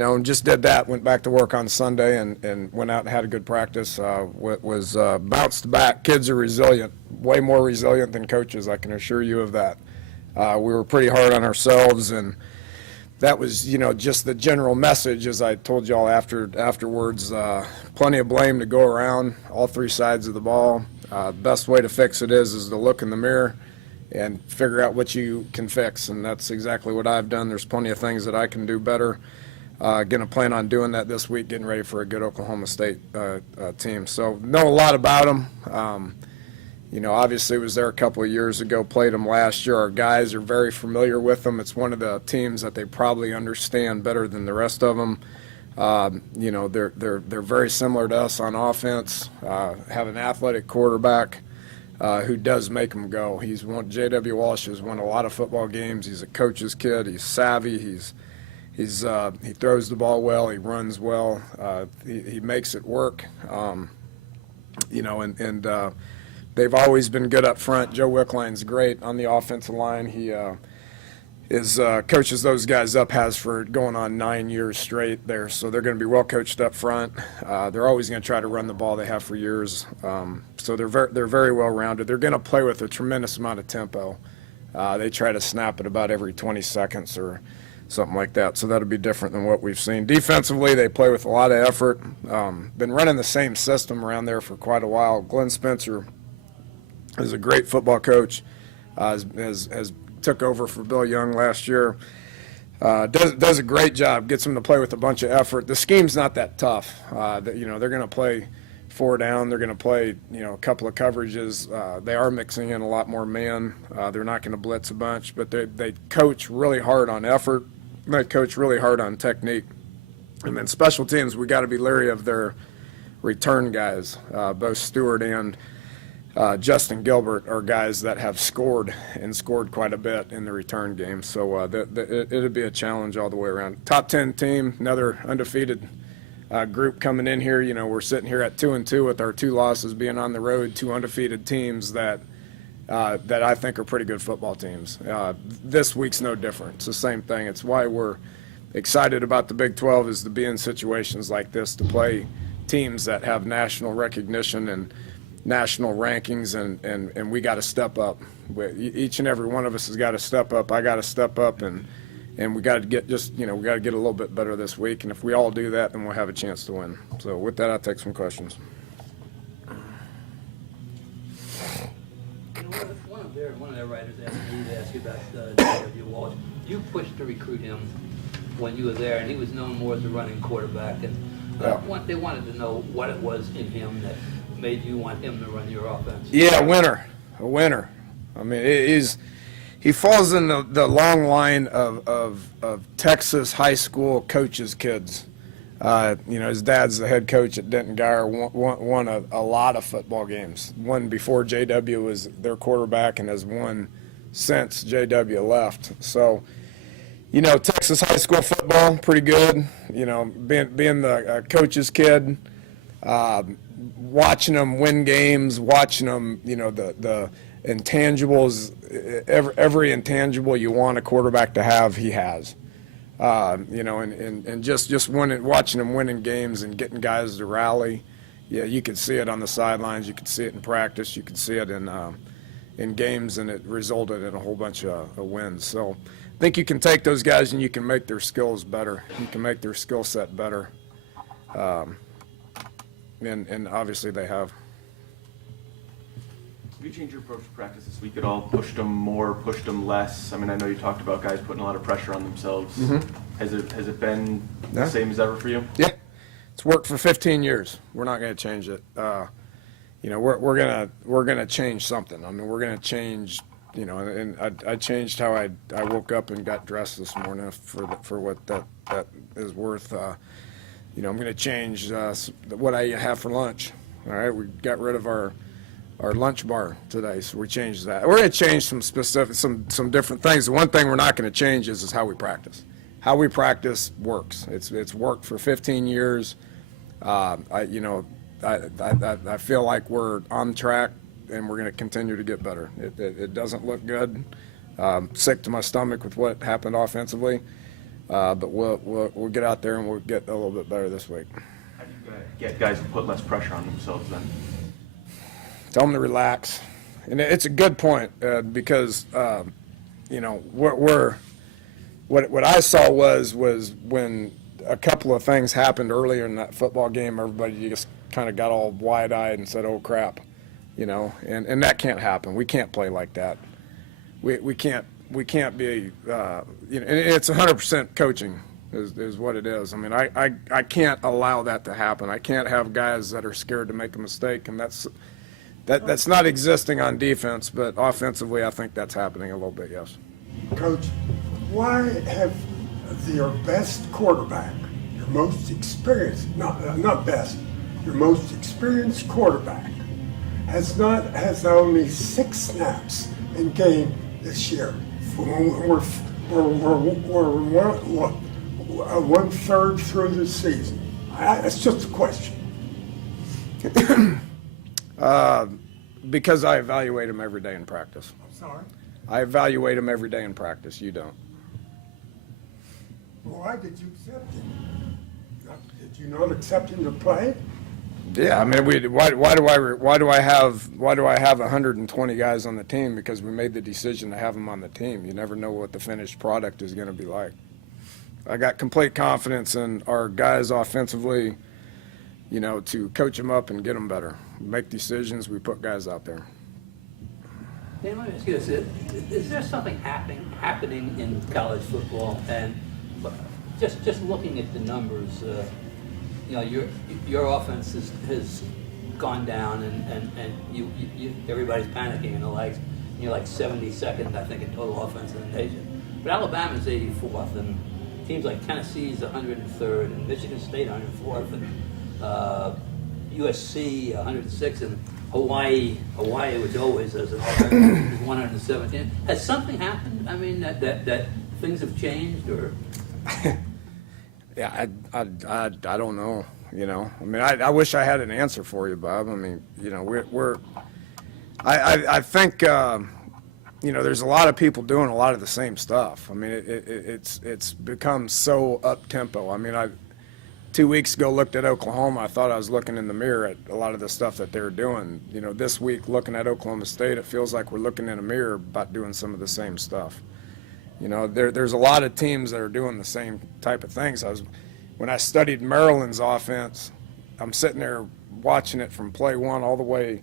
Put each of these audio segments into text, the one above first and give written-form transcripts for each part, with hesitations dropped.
and just did that. Went back to work on Sunday and went out and had a good practice. Was bounced back. Kids are resilient, way more resilient than coaches, I can assure you of that. We were pretty hard on ourselves, and that was, just the general message, as I told y'all afterwards. Plenty of blame to go around, all three sides of the ball. Best way to fix it is to look in the mirror and figure out what you can fix, and that's exactly what I've done. There's plenty of things that I can do better. Going to plan on doing that this week, getting ready for a good Oklahoma State team. So know a lot about them. Obviously was there a couple of years ago, played them last year. Our guys are very familiar with them. It's one of the teams that they probably understand better than the rest of them. They're very similar to us on offense. Have an athletic quarterback who does make them go. J.W. Walsh has won a lot of football games. He's a coach's kid. He's savvy. He throws the ball well. He runs well. He makes it work. They've always been good up front. Joe Wickline's great on the offensive line. He coaches those guys up, has for going on 9 years straight there. So they're going to be well coached up front. They're always going to try to run the ball. They have for years. So they're very well rounded. They're going to play with a tremendous amount of tempo. They try to snap it about every 20 seconds or something like that. So that'll be different than what we've seen. Defensively, they play with a lot of effort. Been running the same system around there for quite a while. Glenn Spencer is a great football coach. Has took over for Bill Young last year. Does a great job. Gets them to play with a bunch of effort. The scheme's not that tough. They're going to play 4 down. They're going to play a couple of coverages. They are mixing in a lot more man. They're not going to blitz a bunch, but they coach really hard on effort. They coach really hard on technique. And then special teams, we got to be leery of their return guys. Both Stewart and Justin Gilbert are guys that have scored quite a bit in the return game. So it'll be a challenge all the way around. Top 10 team, another undefeated group coming in here. We're sitting here at 2-2 with our 2 losses being on the road, 2 undefeated teams that I think are pretty good football teams. This week's no different. It's the same thing. It's why we're excited about the Big 12 is to be in situations like this, to play teams that have national recognition and national rankings, and we got to step up. Each and every one of us has got to step up. I got to step up, and we got to get we got to get a little bit better this week. And if we all do that, then we'll have a chance to win. So with that, I'll take some questions. One of their writers asked me to ask you about J.W. Walsh. You pushed to recruit him when you were there, and he was known more as a running quarterback. And they wanted to know what it was in him that made you want him to run your offense. Yeah, a winner. I mean, he falls in the long line of Texas high school coaches' kids. His dad's the head coach at Denton Guyer, won a lot of football games. Won before JW was their quarterback and has won since JW left. So, Texas high school football, pretty good. Being the coach's kid, watching them win games, watching them, the intangibles, every intangible you want a quarterback to have, he has. And just watching them winning games and getting guys to rally. Yeah, you could see it on the sidelines. You could see it in practice. You could see it in games, and it resulted in a whole bunch of wins. So I think you can take those guys and you can make their skills better. You can make their skill set better. And obviously they have. Have you changed your approach to practice this week at all? Pushed them more, pushed them less? I mean, I know you talked about guys putting a lot of pressure on themselves. Mm-hmm. Has it been the same as ever for you? Yeah, it's worked for 15 years. We're not going to change it. We're gonna change something. I mean, we're gonna change. And I changed how I woke up and got dressed this morning for what that is worth. I'm going to change what I have for lunch. All right, we got rid of our lunch bar today, so we changed that. We're going to change some different things. The one thing we're not going to change is how we practice. How we practice works. It's worked for 15 years. I feel like we're on track, and we're going to continue to get better. It doesn't look good. Sick to my stomach with what happened offensively. But we'll get out there and we'll get a little bit better this week. How do you get guys to put less pressure on themselves then? Tell them to relax. And it's a good point because, what I saw was when a couple of things happened earlier in that football game, everybody just kind of got all wide-eyed and said, oh, crap, and that can't happen. We can't play like that. We can't be, and it's 100% coaching is what it is. I mean, I can't allow that to happen. I can't have guys that are scared to make a mistake, and that's not existing on defense, but offensively, I think that's happening a little bit, yes. Coach, why have your best quarterback, your most experienced, not best, your most experienced quarterback, has only 6 snaps in game this year? We're 1/3 through the season. It's just a question. Because I evaluate them every day in practice. I'm sorry. I evaluate them every day in practice. You don't. Why did you accept him? Did you not accept him to play? Yeah, I mean, why do I have 120 guys on the team? Because we made the decision to have them on the team. You never know what the finished product is going to be like. I got complete confidence in our guys offensively, to coach them up and get them better. Make decisions. We put guys out there. Dan, let me ask you this: is there something happening in college football? And just looking at the numbers, your offense has gone down, and you everybody's panicking in the legs. You're like 72nd, I think, in total offense in the nation. But Alabama's 84th, and teams like Tennessee's 103rd, and Michigan State 104th, and USC 106th, and Hawaii, which always is 117th. Has something happened? I mean, that things have changed, or? Yeah, I don't know. I mean, I wish I had an answer for you, Bob. I mean, I think there's a lot of people doing a lot of the same stuff. I mean, it's become so up tempo. I mean, 2 weeks ago looked at Oklahoma. I thought I was looking in the mirror at a lot of the stuff that they're doing. This week looking at Oklahoma State, it feels like we're looking in a mirror about doing some of the same stuff. There's a lot of teams that are doing the same type of things. When I studied Maryland's offense, I'm sitting there watching it from play one all the way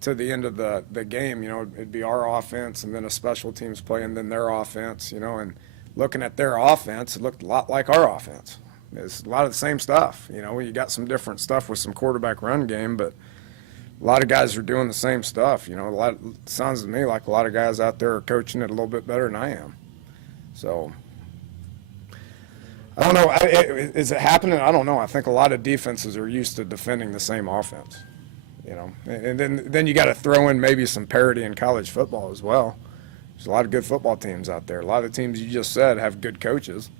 to the end of the game. It'd be our offense and then a special teams play and then their offense, and looking at their offense, it looked a lot like our offense. It's a lot of the same stuff. You got some different stuff with some quarterback run game, but a lot of guys are doing the same stuff. It sounds to me like a lot of guys out there are coaching it a little bit better than I am. So I don't know. Is it happening? I don't know. I think a lot of defenses are used to defending the same offense. And then you got to throw in maybe some parity in college football as well. There's a lot of good football teams out there. A lot of teams you just said have good coaches.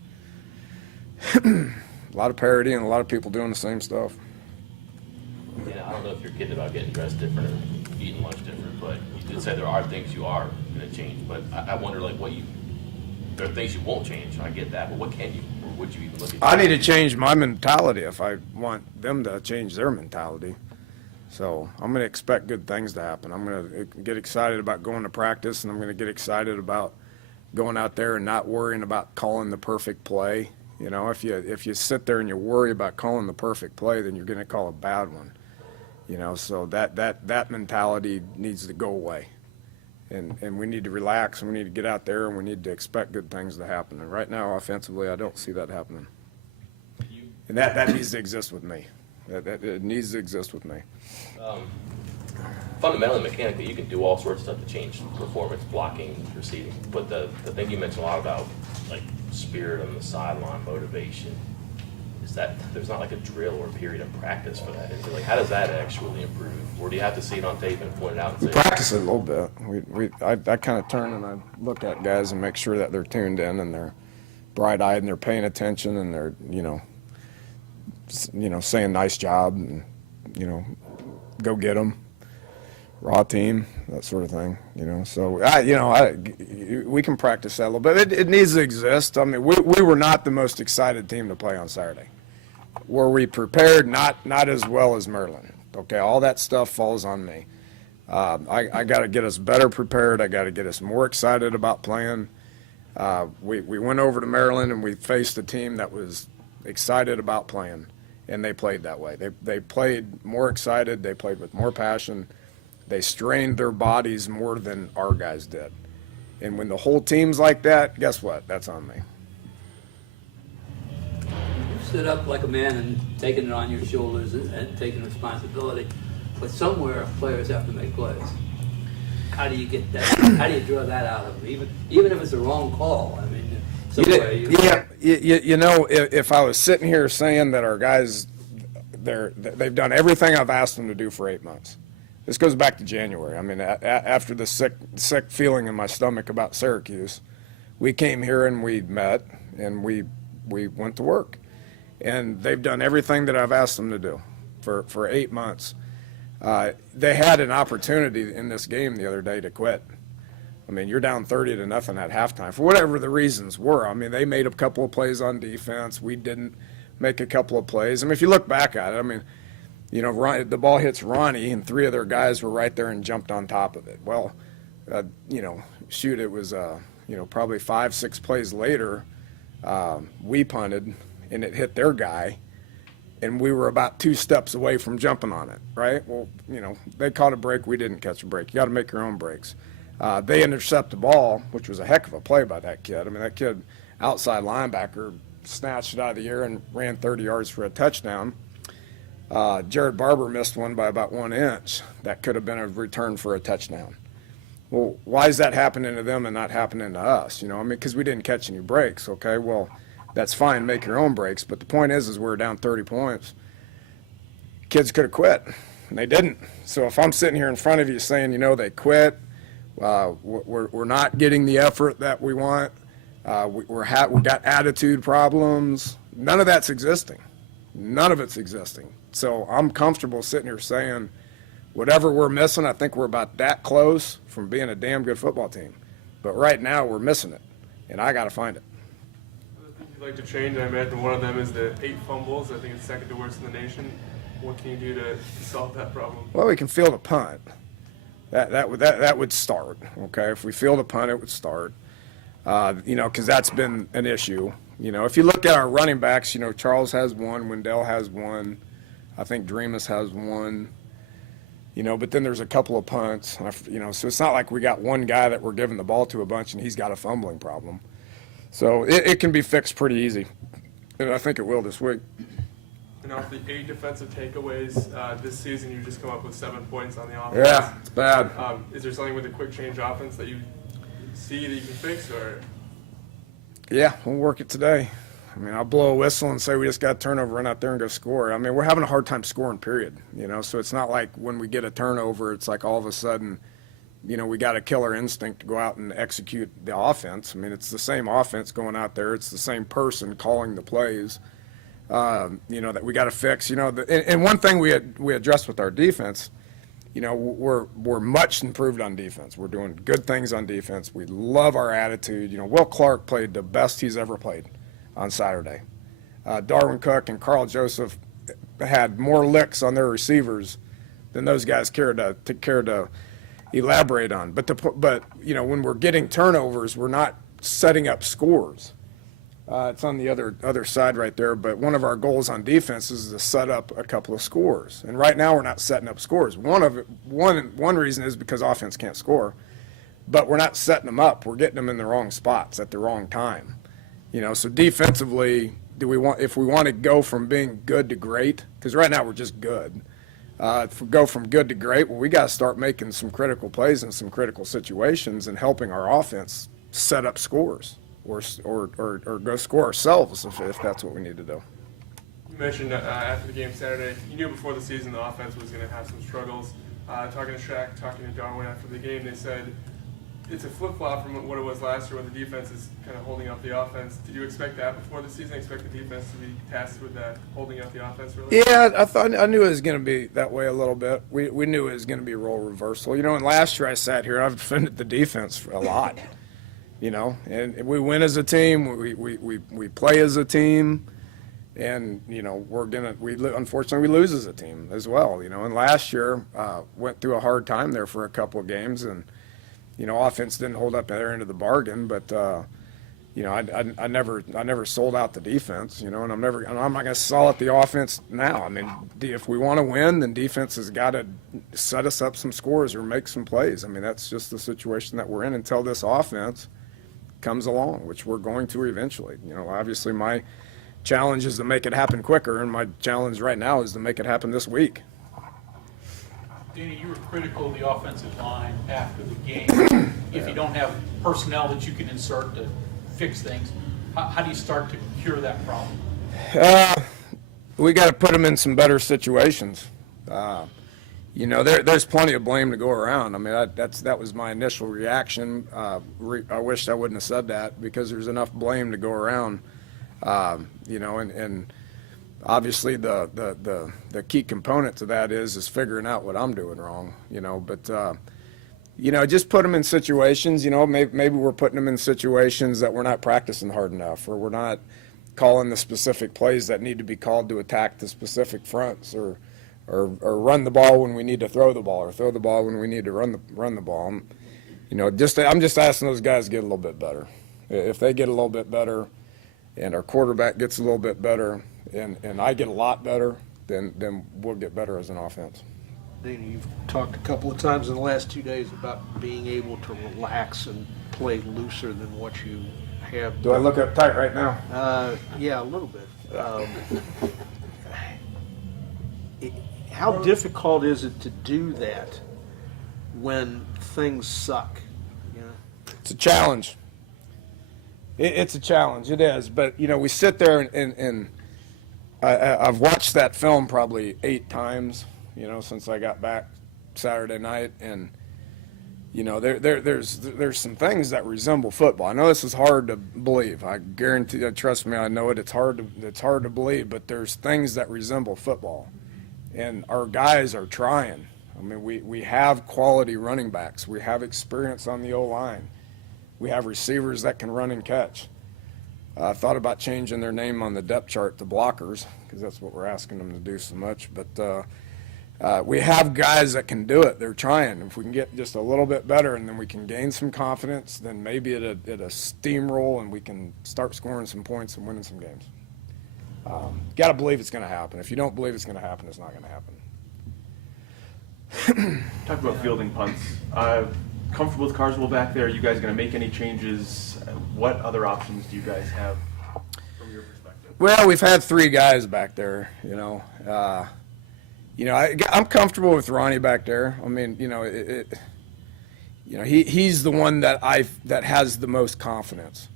A lot of parity and a lot of people doing the same stuff. Yeah, I don't know if you're kidding about getting dressed different or eating lunch different, but you did say there are things you are going to change. But I wonder, there are things you won't change. I get that, but what can you, or would you even look at? I need to change my mentality if I want them to change their mentality. So I'm going to expect good things to happen. I'm going to get excited about going to practice, and I'm going to get excited about going out there and not worrying about calling the perfect play. If you sit there and you worry about calling the perfect play, then you're going to call a bad one. So that mentality needs to go away. And we need to relax, and we need to get out there, and we need to expect good things to happen. And right now, offensively, I don't see that happening. And that needs to exist with me. It needs to exist with me. Fundamentally, mechanically, you can do all sorts of stuff to change performance, blocking, receiving. But the thing you mentioned a lot about, spirit on the sideline, motivation, is that there's not a drill or period of practice for that, is it? How does that actually improve? Or do you have to see it on tape and point it out and say? We practice it a little bit. I kind of turn and I look at guys and make sure that they're tuned in and they're bright-eyed and they're paying attention and they're, saying nice job and, go get them. raw team, that sort of thing, you know. So, we can practice that a little bit. It needs to exist. I mean, we were not the most excited team to play on Saturday. Were we prepared? Not as well as Maryland. Okay, all that stuff falls on me. I got to get us better prepared. I got to get us more excited about playing. We went over to Maryland and we faced a team that was excited about playing, and they played that way. They played more excited. They played with more passion. They strained their bodies more than our guys did. And when the whole team's like that, guess what? That's on me. You stood up like a man and taking it on your shoulders and taking responsibility. But somewhere players have to make plays. How do you get that? How do you draw that out of them? Even if it's the wrong call. I mean, somewhere if I was sitting here saying that our guys, they've done everything I've asked them to do for 8 months. This goes back to January. I mean, after the sick feeling in my stomach about Syracuse, we came here and we met and we went to work, and they've done everything that I've asked them to do for 8 months. They had an opportunity in this game the other day to quit. I mean, you're down 30-0 at halftime for whatever the reasons were. I mean, they made a couple of plays on defense. We didn't make a couple of plays. I mean, if you look back at it, I mean, you know, the ball hits Ronnie, and 3 of their guys were right there and jumped on top of it. Well, it was, probably 5-6 plays later, we punted, and it hit their guy, and we were about 2 steps away from jumping on it, right? Well, they caught a break. We didn't catch a break. You got to make your own breaks. They intercept the ball, which was a heck of a play by that kid. I mean, that kid, outside linebacker, snatched it out of the air and ran 30 yards for a touchdown. Jared Barber missed one by about 1 inch. That could have been a return for a touchdown. Well, why is that happening to them and not happening to us? Because we didn't catch any breaks. Okay, well, that's fine. Make your own breaks. But the point is we're down 30 points. Kids could have quit, and they didn't. So if I'm sitting here in front of you saying, they quit, we're not getting the effort that we want, we got attitude problems, none of that's existing. None of it's existing. So I'm comfortable sitting here saying whatever we're missing, I think we're about that close from being a damn good football team. But right now we're missing it, and I got to find it. The things you'd like to change, I imagine one of them is the 8 fumbles. I think it's second to worst in the nation. What can you do to solve that problem? Well, we can field a punt. That would start. Okay, if we field a punt, it would start. Because that's been an issue. If you look at our running backs, Charles has 1, Wendell has 1, I think Dreamus has 1. But then there's a couple of punts. So it's not like we got one guy that we're giving the ball to a bunch and he's got a fumbling problem. So it can be fixed pretty easy, and I think it will this week. And off the 8 defensive takeaways this season, you just come up with 7 points on the offense. Yeah, it's bad. Is there something with the quick change offense that you see that you can fix, or? Yeah, we'll work it today. I mean, I'll blow a whistle and say we just got a turnover, run out there and go score. I mean, we're having a hard time scoring, period. So it's not like when we get a turnover, it's like all of a sudden, we got a killer instinct to go out and execute the offense. I mean, it's the same offense going out there. It's the same person calling the plays, that we got to fix. And one thing we addressed with our defense, we're much improved on defense. We're doing good things on defense. We love our attitude. Will Clark played the best he's ever played on Saturday. Darwin Cook and Carl Joseph had more licks on their receivers than those guys cared to elaborate on. But when we're getting turnovers, we're not setting up scores. It's on the other side right there. But one of our goals on defense is to set up a couple of scores. And right now we're not setting up scores. One reason is because offense can't score. But we're not setting them up. We're getting them in the wrong spots at the wrong time. So defensively, if we want to go from being good to great, because right now we're just good. If we go from good to great, well, we got to start making some critical plays in some critical situations and helping our offense set up scores. Or go score ourselves if that's what we need to do. You mentioned after the game Saturday, you knew before the season the offense was going to have some struggles. Talking to Shaq, talking to Darwin after the game, they said it's a flip-flop from what it was last year when the defense is kind of holding up the offense. Did you expect that before the season? Expect the defense to be tasked with that, holding up the offense, really? Yeah, I knew it was going to be that way a little bit. We knew it was going to be a role reversal. You know, and last year I sat here, I've defended the defense a lot. You know, and we win as a team. We play as a team. And, you know, unfortunately, we lose as a team as well, you know. And last year, went through a hard time there for a couple of games. And, you know, offense didn't hold up their end of the bargain. But, you know, I never sold out the defense, you know. And I'm not going to sell out the offense now. I mean, if we want to win, then defense has got to set us up some scores or make some plays. I mean, that's just the situation that we're in until this offense comes along, which we're going to eventually. You know, obviously my challenge is to make it happen quicker, and my challenge right now is to make it happen this week. Dana, you were critical of the offensive line after the game. If you don't have personnel that you can insert to fix things, how do you start to cure that problem? We got to put them in some better situations. You know, there's plenty of blame to go around. I mean, that was my initial reaction. I wish I wouldn't have said that, because there's enough blame to go around. You know, and obviously the key component to that is figuring out what I'm doing wrong, you know, but, you know, just put them in situations, you know, maybe we're putting them in situations that we're not practicing hard enough, or we're not calling the specific plays that need to be called to attack the specific fronts, or run the ball when we need to throw the ball, or throw the ball when we need to run the ball. You know, I'm just asking those guys to get a little bit better. If they get a little bit better, and our quarterback gets a little bit better, and I get a lot better, then we'll get better as an offense. Dana, you've talked a couple of times in the last 2 days about being able to relax and play looser than what you have. Do I look uptight right now? Yeah, a little bit. How difficult is it to do that when things suck? You know? It's a challenge. It's a challenge. It is. But, you know, we sit there and I've watched that film probably 8 times, you know, since I got back Saturday night. And, you know, there's some things that resemble football. I know this is hard to believe. I guarantee, trust me, I know it. It's hard to believe, but there's things that resemble football. And our guys are trying. I mean, we have quality running backs. We have experience on the O-line. We have receivers that can run and catch. I thought about changing their name on the depth chart to blockers, because that's what we're asking them to do so much. But we have guys that can do it. They're trying. If we can get just a little bit better, and then we can gain some confidence, then maybe at a steamroll, and we can start scoring some points and winning some games. Got to believe it's going to happen. If you don't believe it's going to happen, it's not going to happen. Talk about fielding punts. Comfortable with Carswell back there? Are you guys going to make any changes? What other options do you guys have from your perspective? Well, we've had 3 guys back there, you know. I'm comfortable with Ronnie back there. I mean, you know, he's the one that has the most confidence.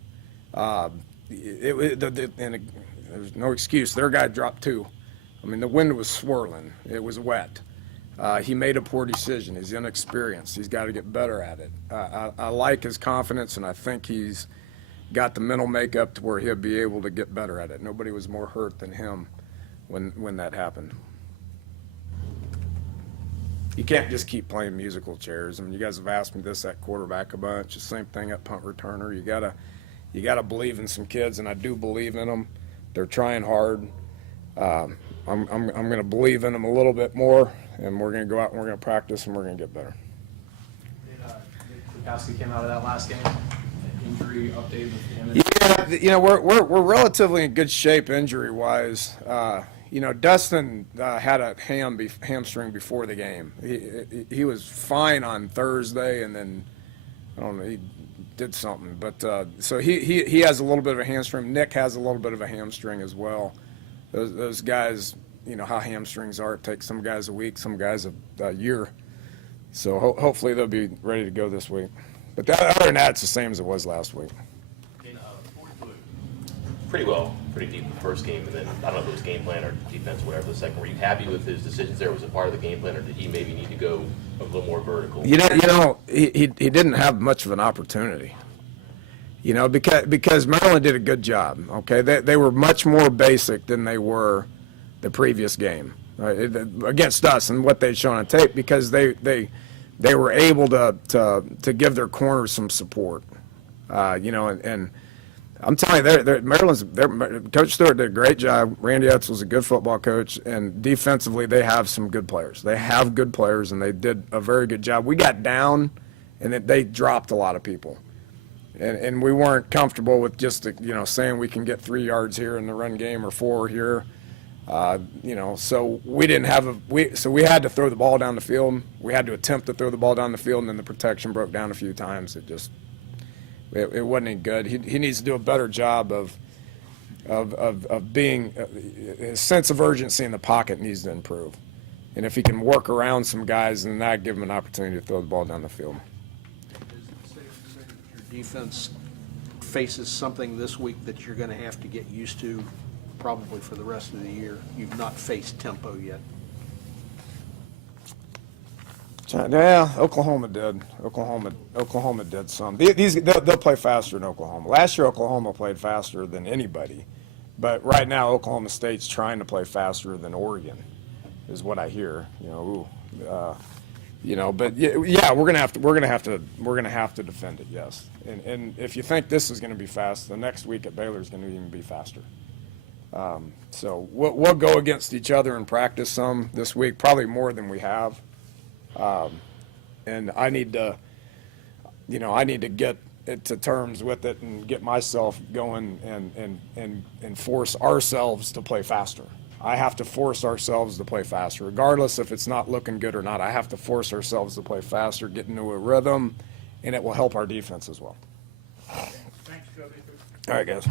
And there's no excuse. Their guy dropped 2. I mean, the wind was swirling. It was wet. He made a poor decision. He's inexperienced. He's got to get better at it. I like his confidence, and I think he's got the mental makeup to where he'll be able to get better at it. Nobody was more hurt than him when that happened. You can't just keep playing musical chairs. I mean, you guys have asked me this at quarterback a bunch. The same thing at punt returner. You gotta believe in some kids, and I do believe in them. They're trying hard. I'm going to believe in them a little bit more, and we're going to go out and we're going to practice, and we're going to get better. Kwiatkowski came out of that last game. Injury update with him. Yeah, you know, we're relatively in good shape injury-wise. You know, Dustin had a hamstring before the game. He was fine on Thursday, and then I don't know, he did something. But so he has a little bit of a hamstring. Nick has a little bit of a hamstring as well. Those guys, you know how hamstrings are. It takes some guys a week, some guys a year. So hopefully they'll be ready to go this week. But other than that, it's the same as it was last week. pretty deep the first game, and then, I don't know if it was game plan or defense, whatever, the second. Were you happy with his decisions there? Was it part of the game plan, or did he maybe need to go a little more vertical? He didn't have much of an opportunity. Because Maryland did a good job. Okay, they were much more basic than they were the previous game, right, against us and what they'd shown on tape, because they were able to give their corners some support. And I'm telling you, Coach Stewart did a great job. Randy Etzel's a good football coach, and defensively they have some good players. They have good players, and they did a very good job. We got down, and they dropped a lot of people. And we weren't comfortable with just saying we can get 3 yards here in the run game or 4 here, So we didn't have so we had to throw the ball down the field. We had to attempt to throw the ball down the field, and then the protection broke down a few times. It wasn't any good. He needs to do a better job of being his sense of urgency in the pocket needs to improve. And if he can work around some guys, then that give him an opportunity to throw the ball down the field. Your defense faces something this week that you're going to have to get used to probably for the rest of the year. You've not faced tempo yet. Yeah, Oklahoma did. Oklahoma did some. They'll play faster than Oklahoma. Last year, Oklahoma played faster than anybody, but right now, Oklahoma State's trying to play faster than Oregon, is what I hear. But yeah, we're gonna have to defend it. Yes, and if you think this is going to be fast, the next week at Baylor is going to even be faster. So we'll go against each other in practice some this week, probably more than we have. And I need to get it to terms with it and get myself going and force ourselves to play faster. I have to force ourselves to play faster, regardless if it's not looking good or not. I have to force ourselves to play faster, get into a rhythm, and it will help our defense as well. Thanks, Toby. All right, guys.